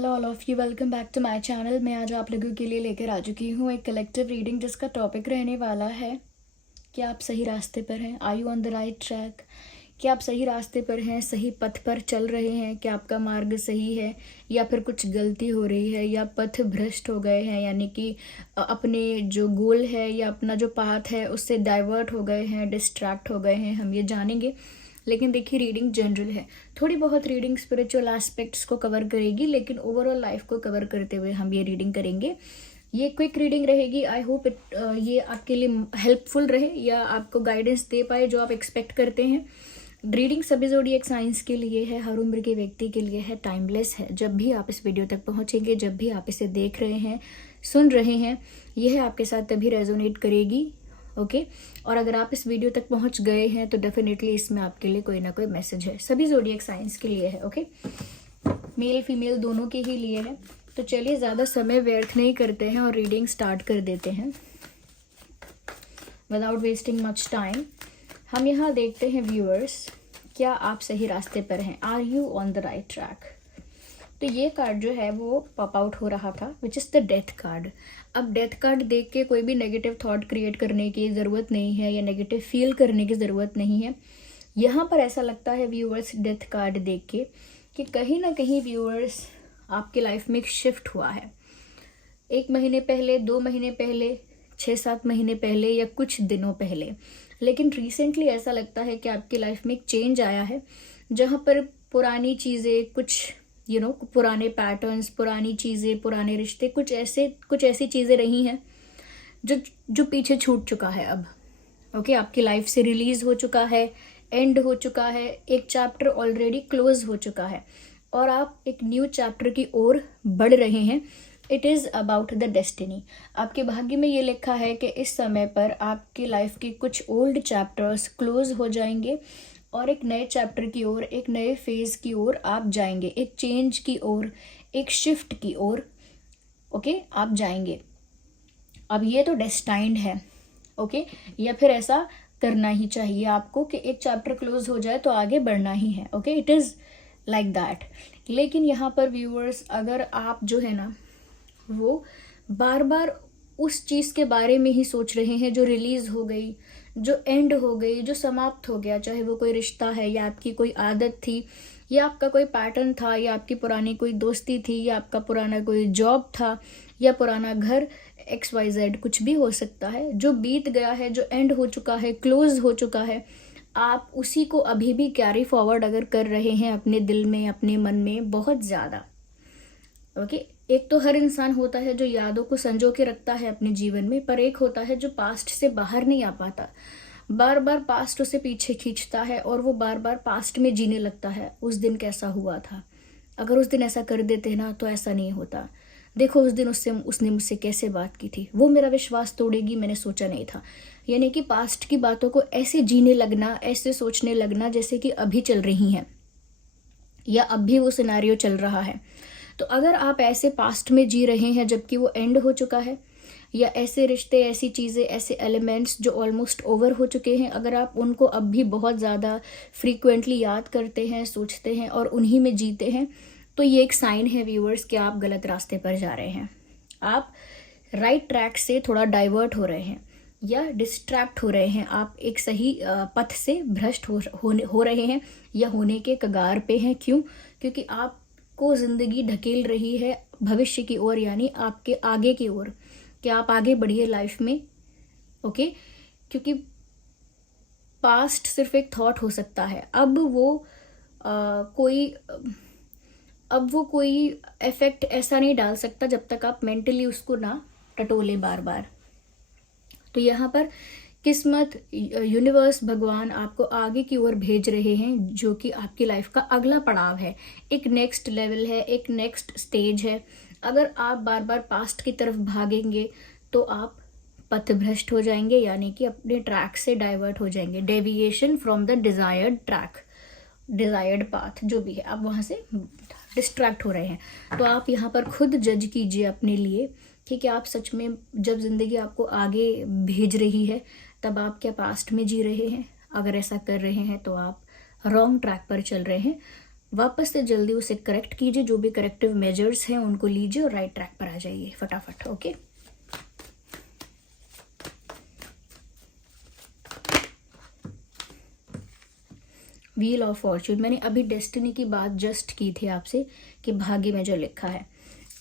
Hello all of you, welcome back to my channel. मैं आज आप लोगों के लिए लेकर आ चुकी हूँ एक कलेक्टिव रीडिंग जिसका टॉपिक रहने वाला है कि आप सही रास्ते पर हैं। Are you on the right track? क्या आप सही रास्ते पर हैं, सही पथ पर चल रहे हैं? क्या आपका मार्ग सही है या फिर कुछ गलती हो रही है या पथ भ्रष्ट हो गए हैं, यानी कि अपने जो गोल है या अपना जो पाथ है उससे डाइवर्ट हो गए हैं, डिस्ट्रैक्ट हो गए हैं, हम ये जानेंगे। लेकिन देखिए, रीडिंग जनरल है, थोड़ी बहुत रीडिंग स्पिरिचुअल एस्पेक्ट्स को कवर करेगी, लेकिन ओवरऑल लाइफ को कवर करते हुए हम ये रीडिंग करेंगे। ये क्विक रीडिंग रहेगी। आई होप ये आपके लिए हेल्पफुल रहे या आपको गाइडेंस दे पाए जो आप एक्सपेक्ट करते हैं। रीडिंग सभी ज़ोडिएक साइंस के लिए है, हर उम्र के व्यक्ति के लिए है, टाइमलेस है। जब भी आप इस वीडियो तक पहुंचेंगे, जब भी आप इसे देख रहे हैं, सुन रहे हैं, यह आपके साथ तभी रेजोनेट करेगी। ओके और अगर आप इस वीडियो तक पहुंच गए हैं तो डेफिनेटली इसमें आपके लिए कोई ना कोई मैसेज है। सभी ज़ोडिएक साइंस के लिए है। ओके, मेल फीमेल दोनों के ही लिए है। तो चलिए, ज़्यादा समय व्यर्थ नहीं करते हैं और रीडिंग स्टार्ट कर देते हैं विदाउट वेस्टिंग मच टाइम। हम यहाँ देखते हैं व्यूअर्स, क्या आप सही रास्ते पर हैं? Are you on the right track? तो ये कार्ड जो है वो पॉप आउट हो रहा था, which is the death card. अब डेथ कार्ड देख के कोई भी नेगेटिव थॉट क्रिएट करने की ज़रूरत नहीं है या नेगेटिव फील करने की ज़रूरत नहीं है। यहाँ पर ऐसा लगता है व्यूअर्स, डेथ कार्ड देख के, कि कहीं ना कहीं व्यूअर्स आपके लाइफ में एक शिफ्ट हुआ है। 1 महीने पहले, 2 महीने पहले, 6-7 महीने पहले या कुछ दिनों पहले, लेकिन रिसेंटली ऐसा लगता है कि आपकी लाइफ में एक चेंज आया है, जहाँ पर पुरानी चीज़ें, कुछ पुराने पैटर्न्स, पुरानी चीज़ें, पुराने रिश्ते, कुछ ऐसी चीज़ें रही हैं जो पीछे छूट चुका है अब। ओके, आपकी लाइफ से रिलीज हो चुका है, एंड हो चुका है, एक चैप्टर ऑलरेडी क्लोज हो चुका है और आप एक न्यू चैप्टर की ओर बढ़ रहे हैं। It is about the destiny. आपके भाग्य में ये लिखा है कि इस समय पर आपकी लाइफ के कुछ ओल्ड चैप्टर्स क्लोज हो जाएंगे और एक नए चैप्टर की ओर, एक नए फेज की ओर आप जाएंगे, एक चेंज की ओर, एक शिफ्ट की ओर। ओके, आप जाएंगे। अब ये तो डेस्टाइंड है। ओके, या फिर ऐसा करना ही चाहिए आपको कि एक चैप्टर क्लोज हो जाए तो आगे बढ़ना ही है। Okay, it is like that. लेकिन यहाँ पर व्यूअर्स, अगर आप जो है ना वो बार बार उस चीज़ के बारे में ही सोच रहे हैं जो रिलीज हो गई, जो एंड हो गई, जो समाप्त हो गया, चाहे वो कोई रिश्ता है या आपकी कोई आदत थी या आपका कोई पैटर्न था या आपकी पुरानी कोई दोस्ती थी या आपका पुराना कोई जॉब था या पुराना घर, XYZ कुछ भी हो सकता है, जो बीत गया है, जो एंड हो चुका है, क्लोज हो चुका है, आप उसी को अभी भी कैरी फॉरवर्ड अगर कर रहे हैं अपने दिल में, अपने मन में बहुत ज़्यादा। ओके, एक तो हर इंसान होता है जो यादों को संजो के रखता है अपने जीवन में, पर एक होता है जो पास्ट से बाहर नहीं आ पाता, बार बार पास्ट उसे पीछे खींचता है और वो बार बार पास्ट में जीने लगता है। उस दिन कैसा हुआ था, अगर उस दिन ऐसा कर देते ना तो ऐसा नहीं होता, देखो उस दिन उसने मुझसे कैसे बात की थी, वो मेरा विश्वास तोड़ेगी, मैंने सोचा नहीं था। यानी कि पास्ट की बातों को ऐसे जीने लगना, ऐसे सोचने लगना जैसे कि अभी चल रही हैं या अब भी वो सिनेरियो चल रहा है। तो अगर आप ऐसे पास्ट में जी रहे हैं जबकि वो एंड हो चुका है, या ऐसे रिश्ते, ऐसी चीज़ें, ऐसे एलिमेंट्स जो ऑलमोस्ट ओवर हो चुके हैं, अगर आप उनको अब भी बहुत ज़्यादा फ्रीक्वेंटली याद करते हैं, सोचते हैं और उन्हीं में जीते हैं, तो ये एक साइन है व्यूअर्स कि आप गलत रास्ते पर जा रहे हैं। आप राइट ट्रैक से थोड़ा डाइवर्ट हो रहे हैं या डिस्ट्रैक्ट हो रहे हैं। आप एक सही पथ से भ्रष्ट हो रहे हैं या होने के कगार पे हैं। क्यों? क्योंकि आपको ज़िंदगी ढकेल रही है भविष्य की ओर, यानी आपके आगे की ओर, कि आप आगे बढ़िए लाइफ में। ओके, क्योंकि पास्ट सिर्फ एक थॉट हो सकता है, अब वो कोई इफेक्ट ऐसा नहीं डाल सकता जब तक आप मेंटली उसको ना टटोले बार बार। तो यहाँ पर किस्मत, यूनिवर्स, भगवान आपको आगे की ओर भेज रहे हैं, जो कि आपकी लाइफ का अगला पड़ाव है, एक नेक्स्ट लेवल है, एक नेक्स्ट स्टेज है। अगर आप बार बार पास्ट की तरफ भागेंगे तो आप पथभ्रष्ट हो जाएंगे, यानी कि अपने ट्रैक से डाइवर्ट हो जाएंगे, deviation from the desired track, desired path जो भी है, आप वहाँ से डिस्ट्रैक्ट हो रहे हैं। तो आप यहाँ पर खुद जज कीजिए अपने लिए कि क्या आप सच में, जब ज़िंदगी आपको आगे भेज रही है, तब आप क्या पास्ट में जी रहे हैं? अगर ऐसा कर रहे हैं तो आप रॉन्ग ट्रैक पर चल रहे हैं। वापस से जल्दी उसे करेक्ट कीजिए, जो भी करेक्टिव मेजर्स हैं उनको लीजिए और राइट ट्रैक पर आ जाइए फटाफट। ओके, व्हील ऑफ फॉर्च्यून, मैंने अभी डेस्टिनी की बात जस्ट की थी आपसे कि भाग्य में जो लिखा है,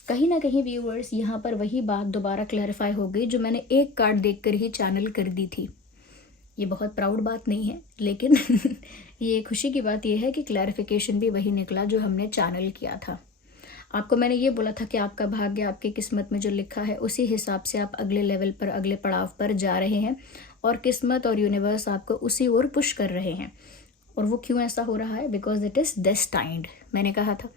कहीं ना कहीं व्यूअर्स यहाँ पर वही बात दोबारा क्लैरिफाई हो गई जो मैंने एक कार्ड देखकर ही चैनल कर दी थी। ये बहुत प्राउड बात नहीं है, लेकिन ये खुशी की बात यह है कि क्लैरिफिकेशन भी वही निकला जो हमने चैनल किया था। आपको मैंने ये बोला था कि आपका भाग्य आपकी किस्मत में जो लिखा है उसी हिसाब से आप अगले लेवल पर, अगले पड़ाव पर जा रहे हैं और किस्मत और यूनिवर्स आपको उसी ओर पुश कर रहे हैं। और वो क्यों ऐसा हो रहा है? Because it is destined. मैंने कहा था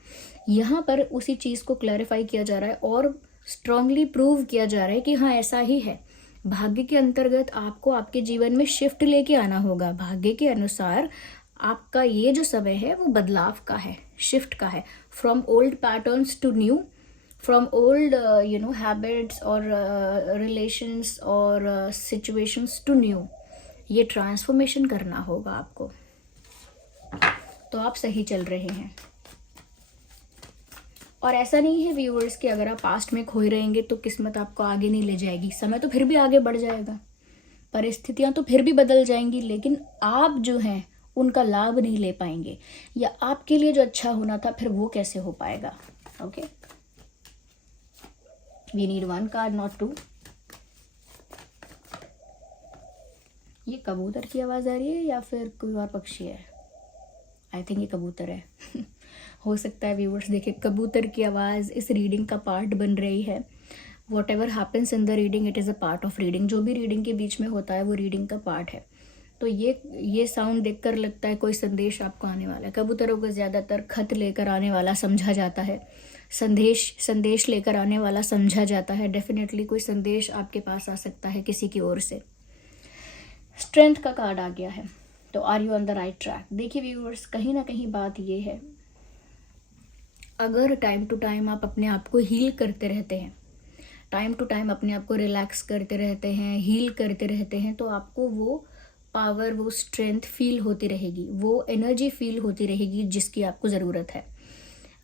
यहाँ पर उसी चीज़ को क्लैरिफाई किया जा रहा है और स्ट्रांगली प्रूव किया जा रहा है कि हाँ ऐसा ही है। भाग्य के अंतर्गत आपको आपके जीवन में शिफ्ट लेके आना होगा। भाग्य के अनुसार आपका ये जो समय है वो बदलाव का है, शिफ्ट का है, from old patterns to new, from old habits और रिलेशंस और सिचुएशंस टू न्यू। ये ट्रांसफॉर्मेशन करना होगा आपको, तो आप सही चल रहे हैं। और ऐसा नहीं है व्यूअर्स कि अगर आप पास्ट में खोए रहेंगे तो किस्मत आपको आगे नहीं ले जाएगी। समय तो फिर भी आगे बढ़ जाएगा, परिस्थितियां तो फिर भी बदल जाएंगी, लेकिन आप जो हैं उनका लाभ नहीं ले पाएंगे, या आपके लिए जो अच्छा होना था फिर वो कैसे हो पाएगा। Okay, we need one card not two. ये कबूतर की आवाज़ आ रही है या फिर कोई और पक्षी है? आई थिंक ये कबूतर है। हो सकता है व्यूअर्स, देखिए कबूतर की आवाज़ इस रीडिंग का पार्ट बन रही है। What ever happens in the reading it is a part of reading. जो भी रीडिंग के बीच में होता है वो रीडिंग का पार्ट है। तो ये साउंड देखकर लगता है कोई संदेश आपको आने वाला है। कबूतरों को ज़्यादातर खत लेकर आने वाला समझा जाता है, संदेश लेकर आने वाला समझा जाता है। डेफिनेटली कोई संदेश आपके पास आ सकता है किसी की ओर से। स्ट्रेंथ का कार्ड आ गया है, तो are you on the right track. देखिए व्यूअर्स, कहीं ना कहीं बात ये है, अगर टाइम टू टाइम आप अपने आप को हील करते रहते हैं, टाइम टू टाइम अपने आप को रिलैक्स करते रहते हैं, हील करते रहते हैं, तो आपको वो पावर, वो स्ट्रेंथ फील होती रहेगी, वो एनर्जी फील होती रहेगी जिसकी आपको ज़रूरत है।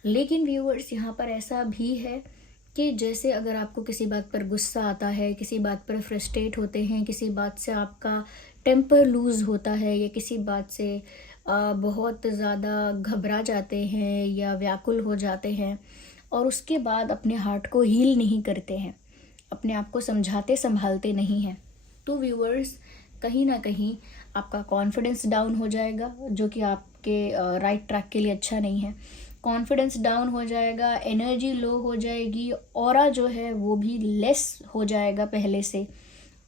लेकिन व्यूअर्स यहाँ पर ऐसा भी है कि जैसे अगर आपको किसी बात पर गुस्सा आता है, किसी बात पर फ्रस्ट्रेट होते हैं, किसी बात से आपका टेम्पर लूज़ होता है, या किसी बात से बहुत ज़्यादा घबरा जाते हैं या व्याकुल हो जाते हैं, और उसके बाद अपने हार्ट को हील नहीं करते हैं, अपने आप को समझाते संभालते नहीं हैं, तो व्यूअर्स कहीं ना कहीं आपका कॉन्फिडेंस डाउन हो जाएगा, जो कि आपके राइट ट्रैक के लिए अच्छा नहीं है। कॉन्फिडेंस डाउन हो जाएगा, एनर्जी लो हो जाएगी, ऑरा जो है वो भी लेस हो जाएगा पहले से,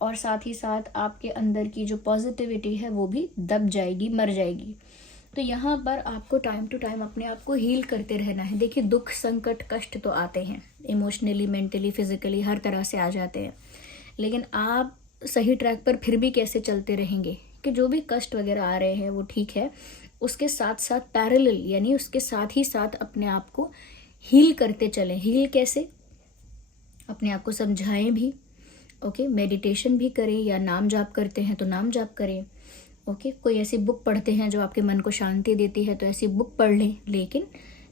और साथ ही साथ आपके अंदर की जो पॉजिटिविटी है वो भी दब जाएगी, मर जाएगी। तो यहाँ पर आपको टाइम टू टाइम अपने आप को हील करते रहना है। देखिए दुख, संकट, कष्ट तो आते हैं, इमोशनली, मेंटली, फिजिकली हर तरह से आ जाते हैं, लेकिन आप सही ट्रैक पर फिर भी कैसे चलते रहेंगे कि जो भी कष्ट वगैरह आ रहे हैं वो ठीक है, उसके साथ साथ पैरेलल, यानी उसके साथ ही साथ अपने आप को हील करते चलें। हील कैसे? अपने आप को समझाएं भी, ओके, मेडिटेशन भी करें, या नाम जाप करते हैं तो नाम जाप करें, ओके, कोई ऐसी बुक पढ़ते हैं जो आपके मन को शांति देती है तो ऐसी बुक पढ़ लें, लेकिन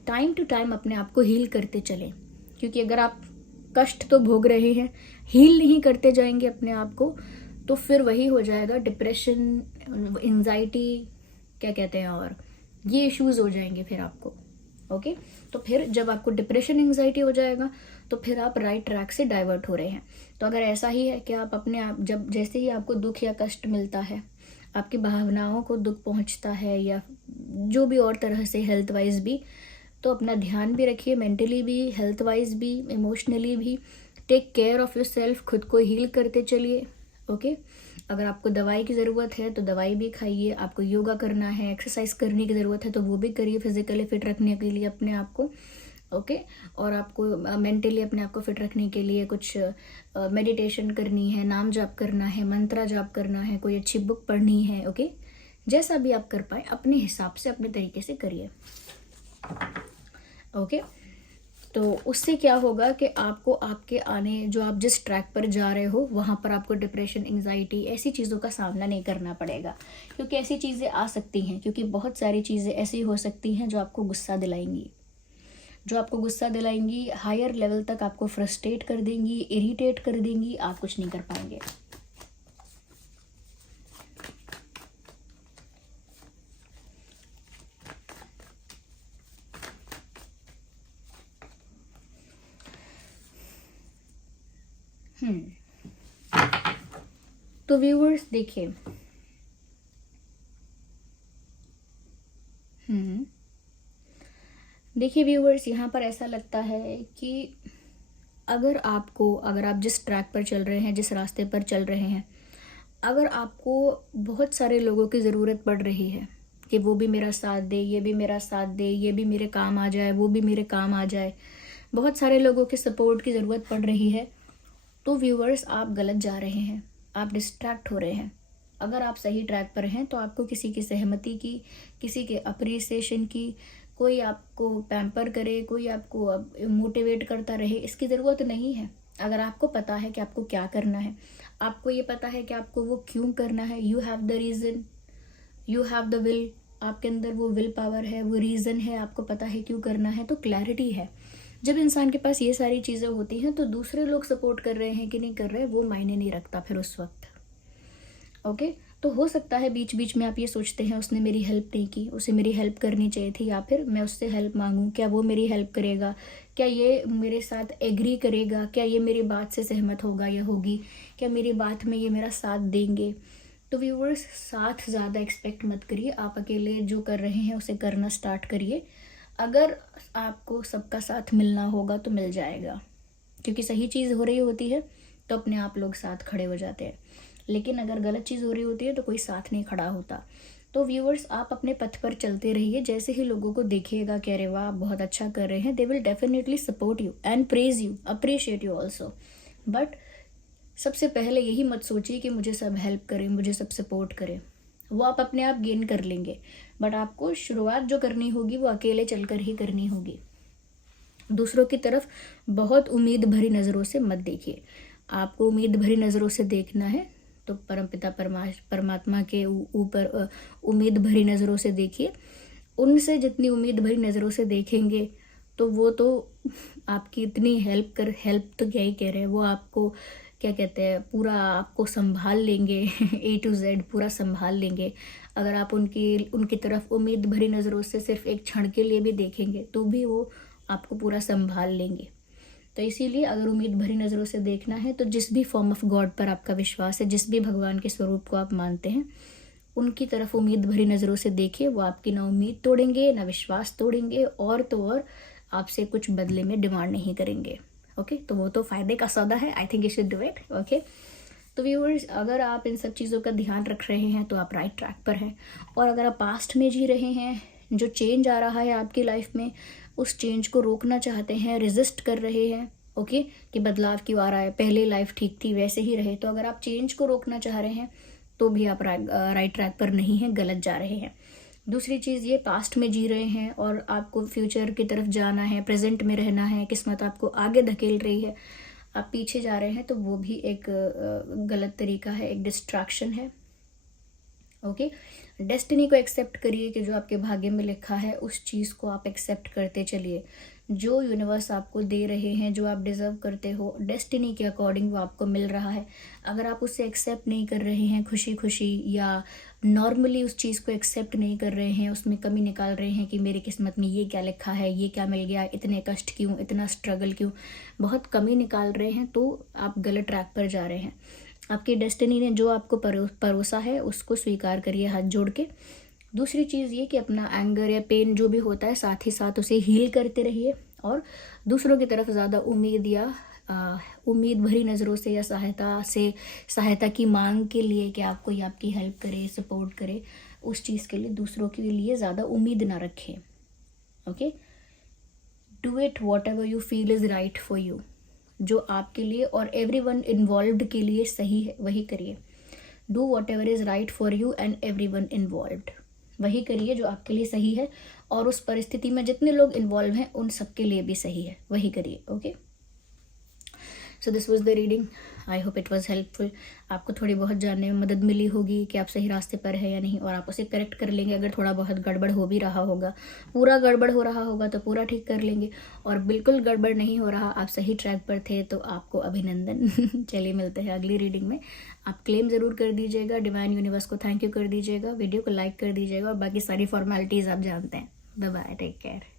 टाइम टू टाइम अपने आप को हील करते चलें। क्योंकि अगर आप कष्ट तो भोग रहे हैं, हील नहीं करते जाएंगे अपने आप को, तो फिर वही हो जाएगा डिप्रेशन, एंजाइटी, क्या कहते हैं, और ये इश्यूज हो जाएंगे फिर आपको। ओके, तो फिर जब आपको डिप्रेशन, एंजाइटी हो जाएगा तो फिर आप राइट ट्रैक से डाइवर्ट हो रहे हैं। तो अगर ऐसा ही है कि आप अपने आप, जब जैसे ही आपको दुख या कष्ट मिलता है, आपकी भावनाओं को दुख पहुंचता है, या जो भी और तरह से हेल्थ वाइज भी, तो अपना ध्यान भी रखिए, मेंटली भी, हेल्थ वाइज भी, इमोशनली भी। Take care of your self, खुद को हील करते चलिए। ओके, अगर आपको दवाई की ज़रूरत है तो दवाई भी खाइए, आपको योगा करना है, एक्सरसाइज करने की ज़रूरत है तो वो भी करिए फिजिकली फिट रखने के लिए अपने आप को। ओके, और आपको मेंटली अपने आप को फिट रखने के लिए कुछ मेडिटेशन करनी है, नाम जाप करना है, मंत्रा जाप करना है, कोई अच्छी बुक पढ़नी है। ओके, जैसा भी आप कर पाए अपने हिसाब से, अपने तरीके से करिए। ओके, तो उससे क्या होगा कि आपको आपके आने जो आप जिस ट्रैक पर जा रहे हो वहाँ पर आपको डिप्रेशन, एंजाइटी, ऐसी चीज़ों का सामना नहीं करना पड़ेगा। क्योंकि ऐसी चीज़ें आ सकती हैं, क्योंकि बहुत सारी चीज़ें ऐसी हो सकती हैं जो आपको गुस्सा दिलाएंगी, हायर लेवल तक आपको फ्रस्ट्रेट कर देंगी, इरिटेट कर देंगी, आप कुछ नहीं कर पाएंगे। तो व्यूअर्स देखिए, व्यूअर्स, यहाँ पर ऐसा लगता है कि अगर आप जिस ट्रैक पर चल रहे हैं, जिस रास्ते पर चल रहे हैं, अगर आपको बहुत सारे लोगों की ज़रूरत पड़ रही है कि वो भी मेरा साथ दे, ये भी मेरा साथ दे, ये भी मेरे काम आ जाए, वो भी मेरे काम आ जाए, बहुत सारे लोगों के सपोर्ट की ज़रूरत पड़ रही है, तो व्यूअर्स आप गलत जा रहे हैं, आप डिस्ट्रैक्ट हो रहे हैं। अगर आप सही ट्रैक पर हैं तो आपको किसी की सहमति की, किसी के अप्रिसिएशन की, कोई आपको पैम्पर करे, कोई आपको मोटिवेट करता रहे, इसकी ज़रूरत नहीं है। अगर आपको पता है कि आपको क्या करना है, आपको ये पता है कि आपको वो क्यों करना है, you have the reason, you have the will, आपके अंदर वो विल पावर है, वो रीज़न है, आपको पता है क्यों करना है, तो क्लैरिटी है। जब इंसान के पास ये सारी चीज़ें होती हैं तो दूसरे लोग सपोर्ट कर रहे हैं कि नहीं कर रहे, वो मायने नहीं रखता फिर उस वक्त। ओके, तो हो सकता है बीच बीच में आप ये सोचते हैं उसने मेरी हेल्प नहीं की, उसे मेरी हेल्प करनी चाहिए थी, या फिर मैं उससे हेल्प मांगूं, क्या वो मेरी हेल्प करेगा, क्या ये मेरे साथ एग्री करेगा, क्या ये मेरी बात से सहमत होगा या होगी, क्या मेरी बात में ये मेरा साथ देंगे। तो व्यूअर्स, साथ ज़्यादा एक्सपेक्ट मत करिए, आप अकेले जो कर रहे हैं उसे करना स्टार्ट करिए। अगर आपको सबका साथ मिलना होगा तो मिल जाएगा, क्योंकि सही चीज़ हो रही होती है तो अपने आप लोग साथ खड़े हो जाते हैं, लेकिन अगर गलत चीज़ हो रही होती है तो कोई साथ नहीं खड़ा होता। तो व्यूअर्स, आप अपने पथ पर चलते रहिए, जैसे ही लोगों को देखिएगा कि अरे वाह बहुत अच्छा कर रहे हैं, they will definitely support you and praise you, appreciate you also. But सबसे पहले यही मत सोचिए कि मुझे सब हेल्प करें, मुझे सब सपोर्ट करें, वो आप अपने आप गेन कर लेंगे, बट आपको शुरुआत जो करनी होगी वो अकेले चलकर ही करनी होगी। दूसरों की तरफ बहुत उम्मीद भरी नज़रों से मत देखिए। आपको उम्मीद भरी नज़रों से देखना है तो परमपिता परमात्मा के ऊपर उम्मीद भरी नज़रों से देखिए। उनसे जितनी उम्मीद भरी नज़रों से देखेंगे तो वो तो आपकी इतनी हेल्प तो क्या ही कह रहे हैं, वो आपको क्या कहते हैं, पूरा आपको संभाल लेंगे A to Z पूरा संभाल लेंगे। अगर आप उनकी तरफ उम्मीद भरी नज़रों से सिर्फ एक क्षण के लिए भी देखेंगे तो भी वो आपको पूरा संभाल लेंगे। तो इसीलिए अगर उम्मीद भरी नज़रों से देखना है तो जिस भी फॉर्म ऑफ गॉड पर आपका विश्वास है, जिस भी भगवान के स्वरूप को आप मानते हैं, उनकी तरफ उम्मीद भरी नज़रों से देखिए। वो आपकी ना उम्मीद तोड़ेंगे ना विश्वास तोड़ेंगे, और तो और आपसे कुछ बदले में डिमांड नहीं करेंगे। ओके, तो वो तो फ़ायदे का सौदा है, I think you should do it. Okay, तो व्यूअर्स, अगर आप इन सब चीज़ों का ध्यान रख रहे हैं तो आप राइट ट्रैक पर हैं। और अगर आप पास्ट में जी रहे हैं, जो चेंज आ रहा है आपकी लाइफ में, उस चेंज को रोकना चाहते हैं, रेजिस्ट कर रहे हैं, ओके, कि बदलाव क्यों आ रहा है, पहले लाइफ ठीक थी वैसे ही रहे, तो अगर आप चेंज को रोकना चाह रहे हैं तो भी आप राइट ट्रैक पर नहीं हैं, गलत जा रहे हैं। दूसरी चीज़, ये पास्ट में जी रहे हैं और आपको फ्यूचर की तरफ जाना है, प्रेजेंट में रहना है, किस्मत आपको आगे धकेल रही है, आप पीछे जा रहे हैं, तो वो भी एक गलत तरीका है, एक डिस्ट्रैक्शन है। ओके, डेस्टिनी को एक्सेप्ट करिए कि जो आपके भाग्य में लिखा है उस चीज़ को आप एक्सेप्ट करते चलिए। जो यूनिवर्स आपको दे रहे हैं, जो आप डिज़र्व करते हो, डेस्टिनी के अकॉर्डिंग वो आपको मिल रहा है। अगर आप उसे एक्सेप्ट नहीं कर रहे हैं खुशी खुशी, या नॉर्मली उस चीज़ को एक्सेप्ट नहीं कर रहे हैं, उसमें कमी निकाल रहे हैं कि मेरी किस्मत में ये क्या लिखा है, ये क्या मिल गया, इतने कष्ट क्यों, इतना स्ट्रगल क्यों, बहुत कमी निकाल रहे हैं, तो आप गलत ट्रैक पर जा रहे हैं। आपकी डेस्टिनी ने जो आपको परोसा है उसको स्वीकार करिए हाथ जोड़ के। दूसरी चीज़ ये कि अपना एंगर या पेन जो भी होता है साथ ही साथ उसे हील करते रहिए, और दूसरों की तरफ ज़्यादा उम्मीद या उम्मीद भरी नज़रों से या सहायता की मांग के लिए कि आप कोई आपकी हेल्प करे, सपोर्ट करे, उस चीज़ के लिए दूसरों के लिए ज़्यादा उम्मीद ना रखें। Okay, do it what ever you feel is right for you. जो आपके लिए और एवरीवन इन्वॉल्व्ड के लिए सही है वही करिए। Do what ever is right for you and everyone involved. वही करिए जो आपके लिए सही है, और उस परिस्थिति में जितने लोग इन्वॉल्व हैं उन सबके लिए भी सही है, वही करिए। Okay, so this was the reading, I hope it was helpful. आपको थोड़ी बहुत जानने में मदद मिली होगी कि आप सही रास्ते पर है या नहीं, और आप उसे करेक्ट कर लेंगे। अगर थोड़ा बहुत गड़बड़ हो भी रहा होगा, पूरा गड़बड़ हो रहा होगा तो पूरा ठीक कर लेंगे, और बिल्कुल गड़बड़ नहीं हो रहा, आप सही ट्रैक पर थे, तो आपको अभिनंदन। चलिए मिलते हैं अगली रीडिंग में। आप क्लेम ज़रूर कर दीजिएगा, डिवाइन यूनिवर्स को थैंक यू कर दीजिएगा, वीडियो को लाइक कर दीजिएगा, और बाकी सारी फॉर्मेलिटीज़ आप जानते हैं। Bye bye, take care.